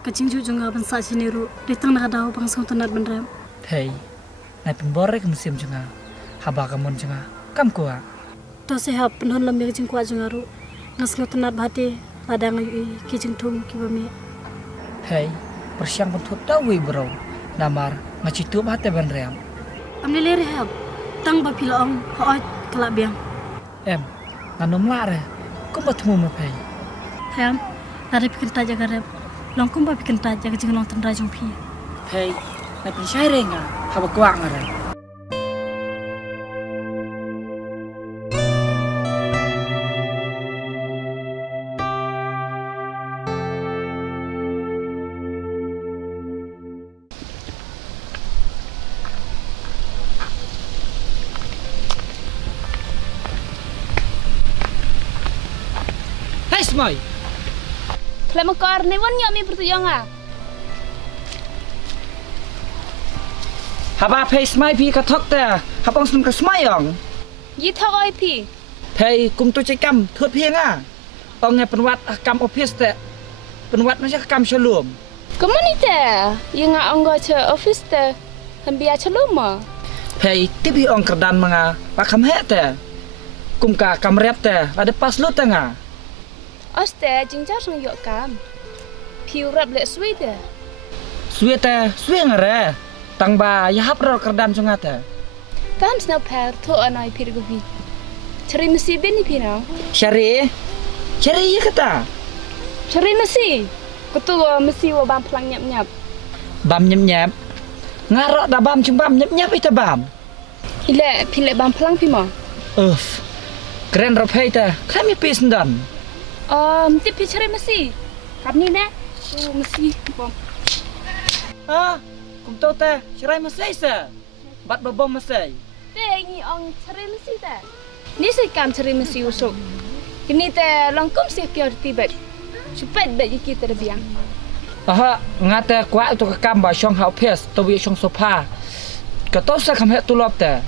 Kacing jujung ngaban sa siniru ditang nakadaw pang sang tunad benrem. Hey, nai penborek musim junga, haba kamun junga, kam kuat. To sehat penon lam yang jingkwa jungaru ngas sang tunad bhati ladang yu kijing tum kibami. Hey, persiang pentut dawi bro, namar ngacitu bhati benrem. Amne lere hab tang ba pilong hoot kelak biang. Nganom lare, kum bertemu mapai. Ham, lare pikir taja garep. Longkum ba pikir taja kejing long tendra jong pi. Hey, nai pensai renga, haba kuat ngare. Hey, Smoy. Kelama kor ni wan yami pertuyang ah. Haba pay Smoy pi katok te, habang sun ka Smoyong. Yi thak oi pi. Pay kum tu cekam thut piang ah. Ong ngai penwat kam office te. Penwat macam kam shalom. Kemana te? Yi nga onggo che office te. Hambia chalum ma. Pay tibi ong kerdan manga pakam he te. Kum ka kam rep te, ada pas lu te nga. Oste jingjar sang yok kam. Piu rap lek sui te. Sui te, sui ngare. Tang ba ya hap ro kerdan sunga te. Tam snap per to anai pi gobi. Cari mesi beni pi na. Syari. Syari ya kata. Cari mesi. Ketua mesi wa bam pelang nyap nyap. Bam nyep nyep. Ngarok da bam cung bam nyep nyep ite bam. Ile pilek bam pelang pi ma. Keren ro pay te. Kami pi sendan. Mesti pi cari mesi. Kap ni ne. Mesi bom. Kum tau te, cerai masai se. Bat babom masai. Te ngi ong cari mesi te. Ni si kam cari mesi usuk. Kini te longkum security bet. Supet bet iki terbiang. Ngate kuat tu kam ba shong hau pes, tu bi shong sofa. Kato sa kam het tulop te.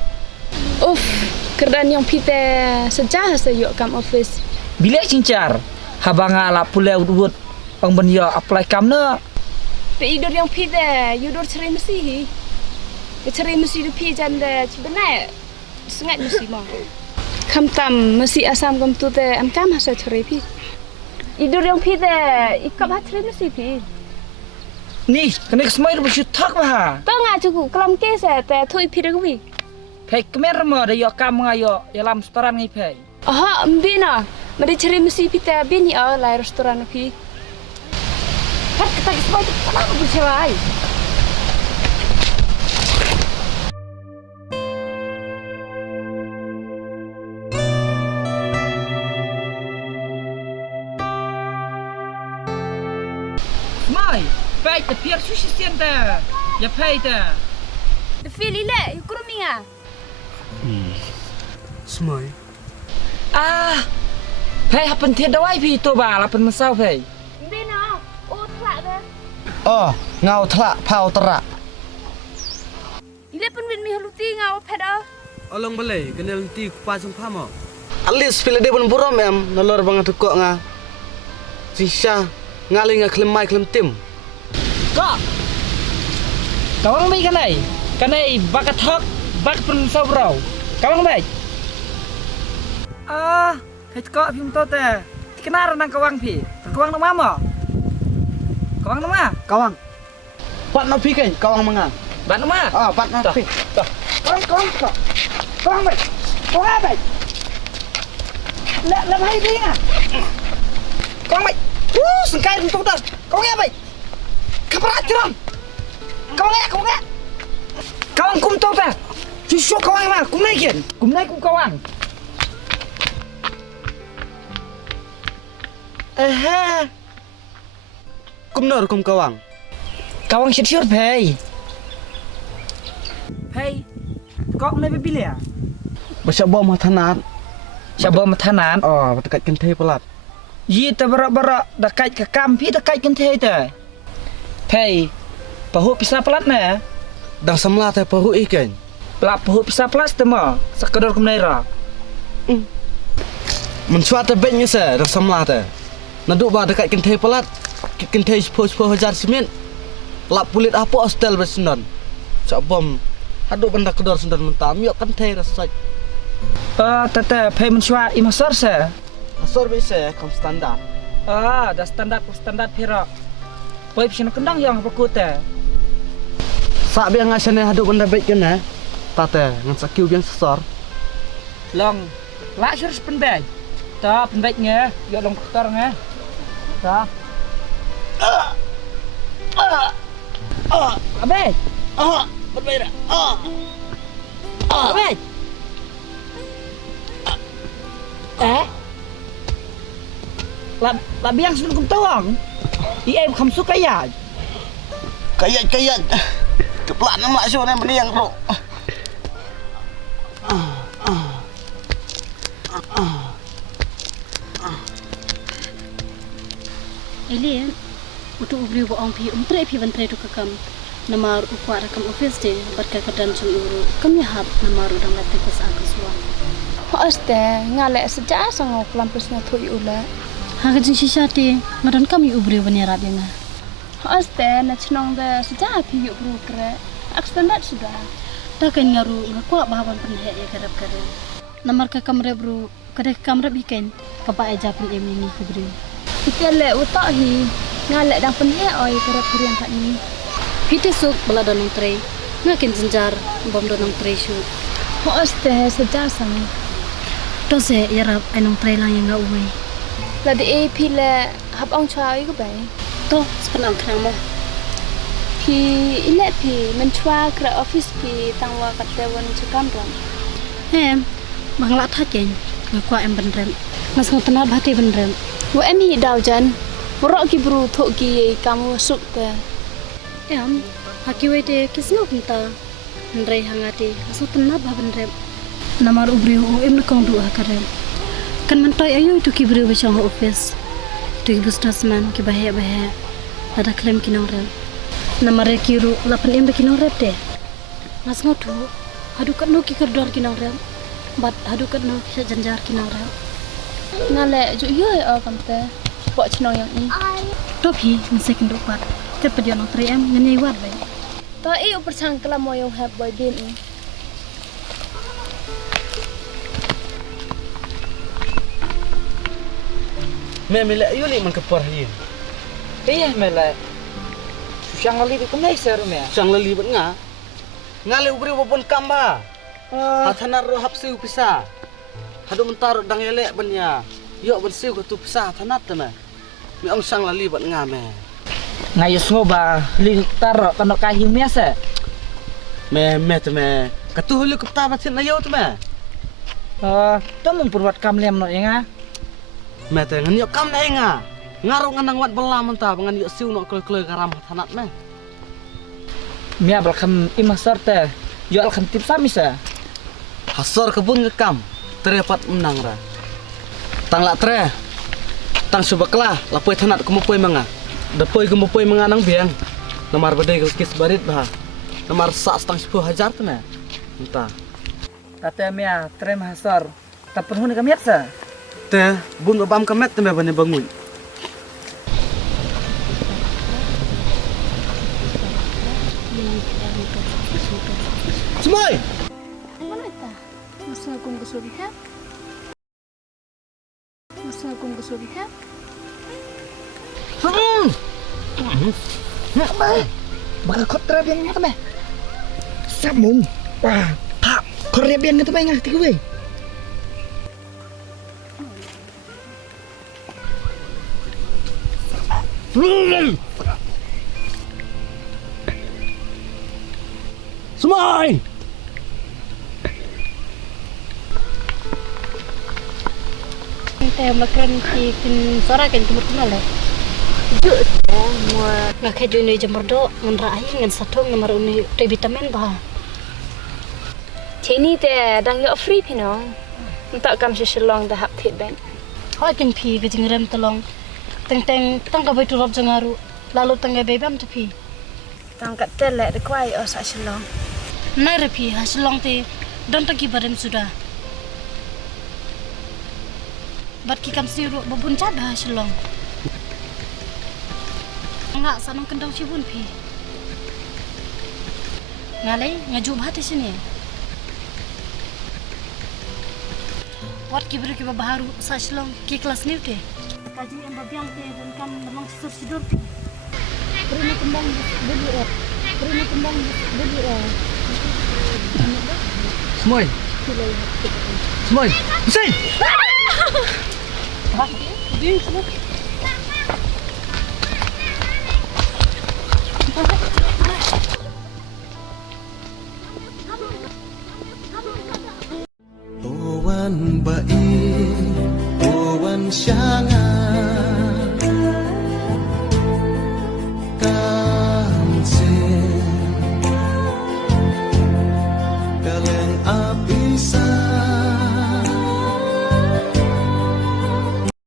Kerdan yang pite sejah se yok kam office. Bilek cincar. Habanga ala pulau duut. Ong ben yo apply kam ne. Pe idur yang pite, yudur cari mesi hi. Cari mesi du pi janda cibena. Sengat mesi ma. Kam tam mesi asam kam tu te am kam hasa cari pi. Idur yang pite ikap ha cari mesi pi. Ni, kena semai du bersyut tak bah. Tahu ngah cukup kelam kes te thui pi dewi. Pay kemer mo de yo kam ngayo dalam restoran ngai pay. Mbina. Mari cari mesi pite bini lai restoran pi. Hat kita semai tu kenapa bercerai? ơi vậy thì pier sushi xiên ta ya pay ta The feel ile yukurminga. Semai. à pay happen thiệt đâu ai vì tôi bà là phần mà sao vậy Bena, o tla de. Oh, ngau thlak phau trak. Ile pun win mi haluti ngau peda. Olong balai kenal ti pa jung phamo. Alis pila de bon buram em nolor bang tu ko nga. Sisa ngali nga klem mai klem tim. có cậu không biết cái này bác cái thóc bác phần sau rồi cậu không biết à phải có phim tốt thế cái nào đang cậu ăn phi cậu ăn nó mà cậu ăn nó mà Kawang. Pat no pi kan kawang manga. bạn nó mà Pat no pi. con mày con ai mày làm hay đi à con mày sừng cay không tốt con nghe mày kaparat kiram con nghe kau ăn cũng tốt à chú kau ăn mà cũng này cũng kau ăn Ha. Kum nor kum kawang. kau ăn shit pay kau này bị lẻ Basya bom thanat. siapa mau thanan Oh, dekat kenthe pelat. yi ta bara dekat ke kampi dekat kan the te pay pahu pisah pelat na Dang samla te pahu ikan. pelap pahu pisah pelat te ma sekedar kum nai ra Mencuat te ben se dang samla te. Naduk ba dekat kenthe pelat. Kenthe sepuluh hajar semen. Lap pulit apa hostel besendon. Sak bom. Haduk benda kedor sendon mentam. Yok kenthe rasaj. tete pay mencuat imasar se Asor bese kom standar. dah standar pira pay pisah kendang yang pakut te Sak biang ngasane haduk benda baik kena. Tate ngan sakiu biang sesor. long la sur penbeg ta penbeg nge yo long dokter nge ta abe Berbeda. abe la biang sun kum tawang i em kham su kaya Kayat. Keplak nama so ni meniang bro. Alien untuk ubri bo ong pi umtre pi vantre tu kakam namar ukwa rakam office de barka kadan sun uru kam ya hab namar udang lat tikus akaswa Hoste ngale sejak sango kelampus na thui ula. ha jing shisha te madan kam yu ubri bani rab yang Hoste na chnong de sejak pi yu bru kre. Ak standard sudah. ta kan ngaru ngakwa bahaban pen he ya karab kare namar kakam rebru kadek kam rab iken kapa aja pun em ni ubri Ikele utak hi ngale dang penhe oi kerap kurian kat ni. Pite sok bala danong tre ngakin jinjar bom danong tre shu Hoste sejak sang. to se yarap anong tre lang yang ngawai La de e pi le hab ong chwa i ko bai. to sepenam khang mo Pi ile pi men chwa kra office pi tangwa kat dewan cukam ram. em bangla tha chen ngakwa em benrem ngasang tanah bhati benrem Wa em hi daw jan. Ro ki bru tho ki kamu suk te. em hakiwe te kisno kunta ndrai hangati ngasang tanah bah benrem namar ubri u em nakong du akarem kan mentoy ayo tu ki bri bachang office tu businessman ki bahe ada klaim kinong rem namare kiru lapan em kinong rep te ngasang tu hadu kat no ki kerdor kinong rem bat hadu kat no ki janjar kinong rem Ngale ju yo o kam te. Pok chnong yang ni. topi nse kindu pat te pedion no 3M nyani wat bai Ta i upar chang kala mo yung have boy bin. Memilak yuli man kepor hin. iya mela susang ali di kumai seru me Sang leli bet nga. Ngale ubri wapun kamba. Hathanar ro hapsiu pisa. Hadu mentar dang elek benya. Yok ben siu ke tu pisa hathanat tana. Mi ong sang lali bet nga me. ngayo soba li tar kana kahi mesa Me te me. Katu hulu kepta batin ayo te me. to mung purwat kam lem no yenga Me te ngan yok kam na nga. Ngarung nang wat belam mentah bangan yuk siu nok kloy-kloy garam tanat meh. Mia balkan imasar teh. Yo alkan tip samisa. Hasor kebun ngekam. Terepat menang ra. Tang lak tre. Tang subaklah lapoi tanat kumupoi manga. Dapoi kumupoi manga nang biang. Namar bedai kis barit bah. Namar sak setang 10,000 tu meh. Entah. Tate mia tre mahasar. Tapun huni kami yaksa. Teh bun babam kamet teh bani bangun. Semoi. Mana ita? Masa akong gusto lihat? Masa akong gusto lihat? Baka kotra biang nya tame. Samung. Wah, tak. Korea biang nya tame ngah tiga we. Semoi. Teh makan kin sora kan timur kenal le. Juk mua ngakai ju ni jamur do ngan rai ngan satong nomor uni teh vitamin bah. Chini te dang yo free pinong. Entak kam shilong dah hap thit ben. Hoi kan pi ke jingrem tolong. Teng tang ka baitu rob jangaru. Lalu tengah bebam tu pi. Tang kat telek de kwai o sa shilong. Nai repi hasilong te don tagi barem sudah. Bat ki kam siru babun cad hasilong. Enggak sanong kendang cibun pi. Ngalai ngaju bahati sini. Wat ki beri ki baharu sa silong ki kelas ni te. Kaji yang babiang te dan kam memang sidur pi. Beri kembang beli Beri kembang beli Semoi. Semoi. Hussein. Owan bai, owan syangan.